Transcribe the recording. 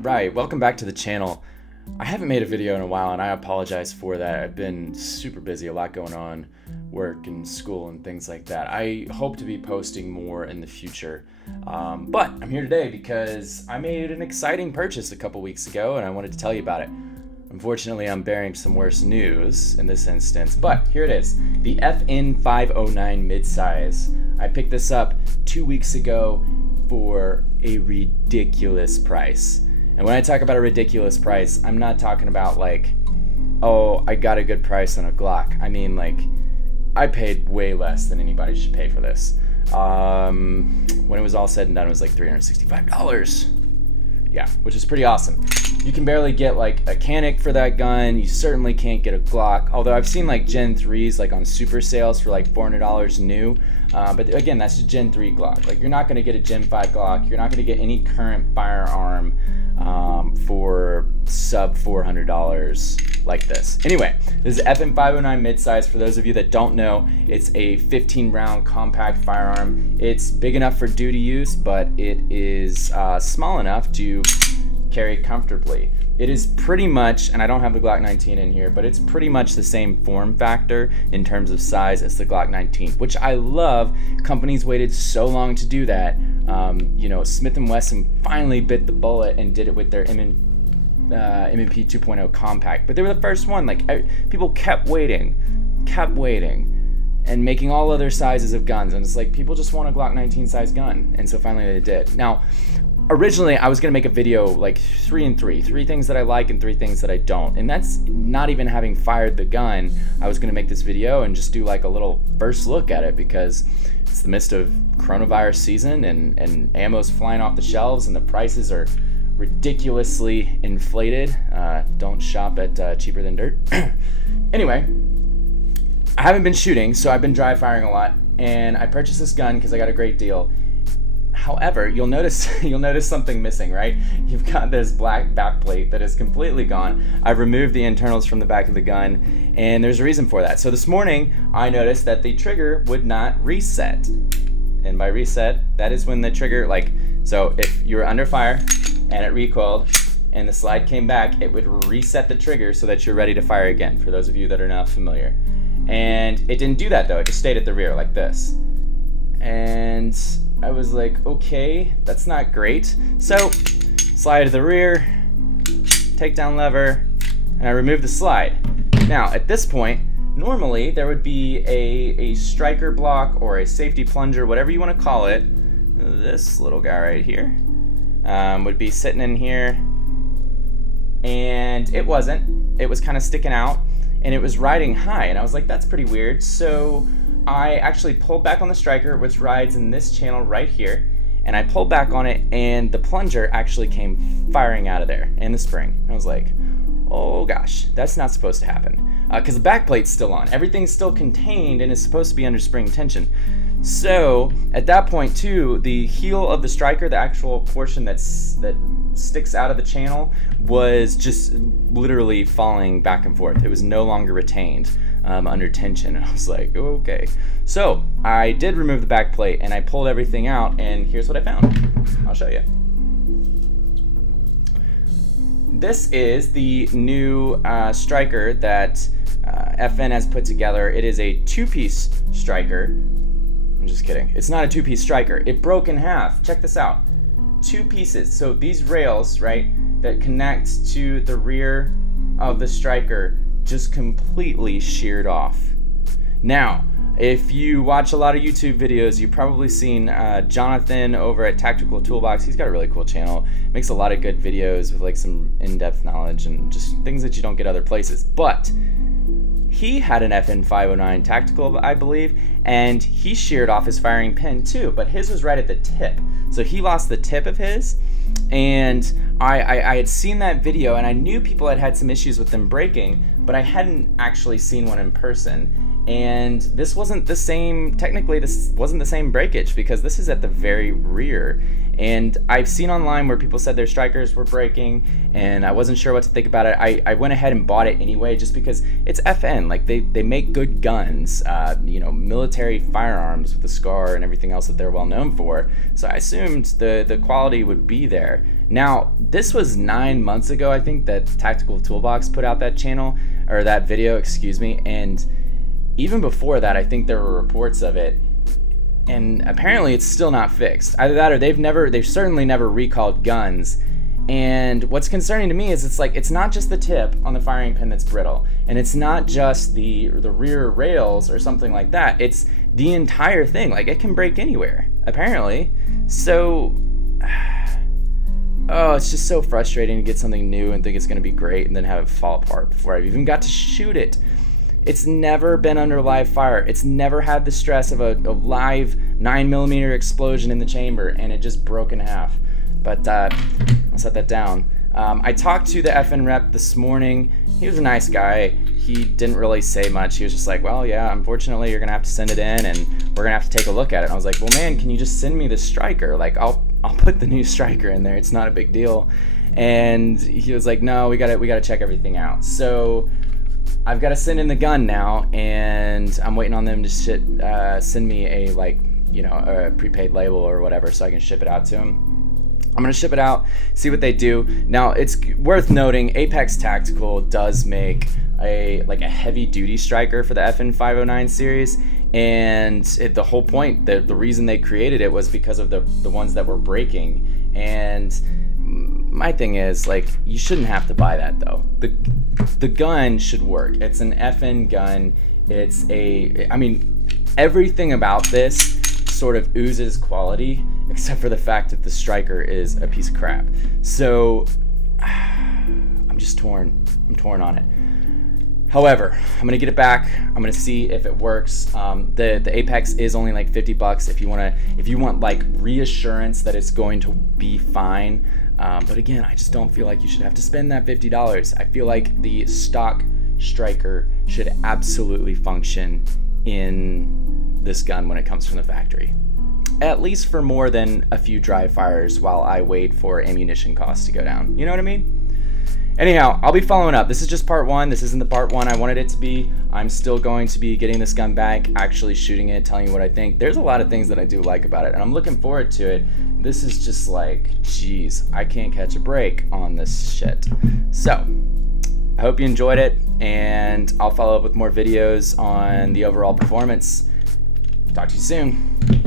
Alright, welcome back to the channel. I haven't made a video in a while and I apologize for that. I've been super busy, a lot going on, work and school and things like that. I hope to be posting more in the future. But I'm here today because I made an exciting purchase a couple weeks ago and I wanted to tell you about it. Unfortunately, I'm bearing some worse news in this instance, but here it is. The FN509 Midsize. I picked this up 2 weeks ago for a ridiculous price. And when I talk about a ridiculous price, I'm not talking about like, oh, I got a good price on a Glock. I mean, like, I paid way less than anybody should pay for this. When it was all said and done, it was like $365. Yeah, which is pretty awesome. You can barely get like a Canic for that gun. You certainly can't get a Glock. Although I've seen like Gen 3s like on super sales for like $400 new. But again, that's a Gen 3 Glock. Like, you're not gonna get a Gen 5 Glock. You're not gonna get any current firearm for sub $400 like this. Anyway, this is FN509 Midsize. For those of you that don't know, it's a 15 round compact firearm. It's big enough for duty use, but it is small enough to carry comfortably. It is pretty much, and I don't have the Glock 19 in here, but it's pretty much the same form factor in terms of size as the Glock 19, which I love. Companies waited so long to do that. You know, Smith & Wesson finally bit the bullet and did it with their M&P 2.0 compact, but they were the first one. Like, people kept waiting, and making all other sizes of guns, and it's like, people just want a Glock 19 size gun, and so finally they did. Now, originally, I was gonna make a video like 3 and 3 things that I like and 3 things that I don't. And that's not even having fired the gun. I was gonna make this video and just do like a little first look at it because it's the midst of coronavirus season and ammo's flying off the shelves and the prices are ridiculously inflated. Don't shop at Cheaper Than Dirt. Anyway, I haven't been shooting, so I've been dry firing a lot, and I purchased this gun because I got a great deal. However, you'll notice something missing, right? You've got this black back plate that is completely gone. I've removed the internals from the back of the gun, and there's a reason for that. So this morning, I noticed that the trigger would not reset. And by reset, that is when the trigger, like, so if you were under fire and it recoiled and the slide came back, it would reset the trigger so that you're ready to fire again, for those of you that are not familiar. And it didn't do that though, it just stayed at the rear like this. And I was like, okay, that's not great. So, slide to the rear, takedown lever, and I remove the slide. Now, at this point, normally there would be a striker block or a safety plunger, whatever you want to call it. This little guy right here would be sitting in here, and it wasn't. It was kind of sticking out, and it was riding high, and I was like, that's pretty weird. So I actually pulled back on the striker, which rides in this channel right here, and I pulled back on it, and the plunger actually came firing out of there, and the spring. I was like, oh gosh, that's not supposed to happen, because the back plate's still on. Everything's still contained and is supposed to be under spring tension. So at that point too, the heel of the striker, the actual portion that sticks out of the channel, was just literally falling back and forth. It was no longer retained under tension, and I was like, okay. So I did remove the back plate and I pulled everything out, and here's what I found. I'll show you. This is the new striker that FN has put together. It is a 2-piece striker. I'm just kidding. It's not a 2-piece striker. It broke in half. Check this out. 2 pieces. So these rails, right, that connect to the rear of the striker just completely sheared off. Now, if you watch a lot of YouTube videos, you've probably seen Jonathan over at Tactical Toolbox. He's got a really cool channel. Makes a lot of good videos with like some in-depth knowledge and just things that you don't get other places. But he had an FN509 Tactical, I believe, and he sheared off his firing pin too, but his was right at the tip. So he lost the tip of his, and I had seen that video, and I knew people had had some issues with them breaking, but I hadn't actually seen one in person. And this wasn't the same, technically this wasn't the same breakage, because this is at the very rear. And I've seen online where people said their strikers were breaking, and I wasn't sure what to think about it. I went ahead and bought it anyway, just because it's FN. Like, they make good guns, you know, military firearms with the SCAR and everything else that they're well known for. So I assumed the quality would be there. Now, this was 9 months ago, I think, that Tactical Toolbox put out that channel, or that video, excuse me, and even before that, I think there were reports of it, and apparently it's still not fixed. Either that or they've certainly never recalled guns. And what's concerning to me is it's not just the tip on the firing pin that's brittle, and it's not just the rear rails or something like that. It's the entire thing. Like, it can break anywhere, apparently. So, oh, it's just so frustrating to get something new and think it's gonna be great and then have it fall apart before I've even got to shoot it. It's never been under live fire. It's never had the stress of a live 9mm explosion in the chamber, and it just broke in half. But I'll set that down. I talked to the FN rep this morning. He was a nice guy. He didn't really say much. He was just like, well, yeah, unfortunately, you're gonna have to send it in, and we're gonna have to take a look at it. And I was like, well, man, can you just send me the striker? Like, I'll put the new striker in there. It's not a big deal. And he was like, no, we gotta check everything out. So I've got to send in the gun now, and I'm waiting on them to send me a, like, you know, a prepaid label or whatever, so I can ship it out to them. I'm gonna ship it out, see what they do. Now, it's worth noting, Apex Tactical does make a heavy duty striker for the FN 509 series, and the whole point, the reason they created it was because of the ones that were breaking. And my thing is, like, you shouldn't have to buy that though. The gun should work. It's an FN gun. I mean, everything about this sort of oozes quality, except for the fact that the striker is a piece of crap. So I'm just torn. I'm torn on it. However, I'm gonna get it back. I'm gonna see if it works. The Apex is only like 50 bucks if you want like reassurance that it's going to be fine. But again, I just don't feel like you should have to spend that $50. I feel like the stock striker should absolutely function in this gun when it comes from the factory. At least for more than a few dry fires while I wait for ammunition costs to go down. You know what I mean? Anyhow, I'll be following up. This is just part one. This isn't the part one I wanted it to be. I'm still going to be getting this gun back, actually shooting it, telling you what I think. There's a lot of things that I do like about it, and I'm looking forward to it. This is just like, geez, I can't catch a break on this shit. So, I hope you enjoyed it, and I'll follow up with more videos on the overall performance. Talk to you soon.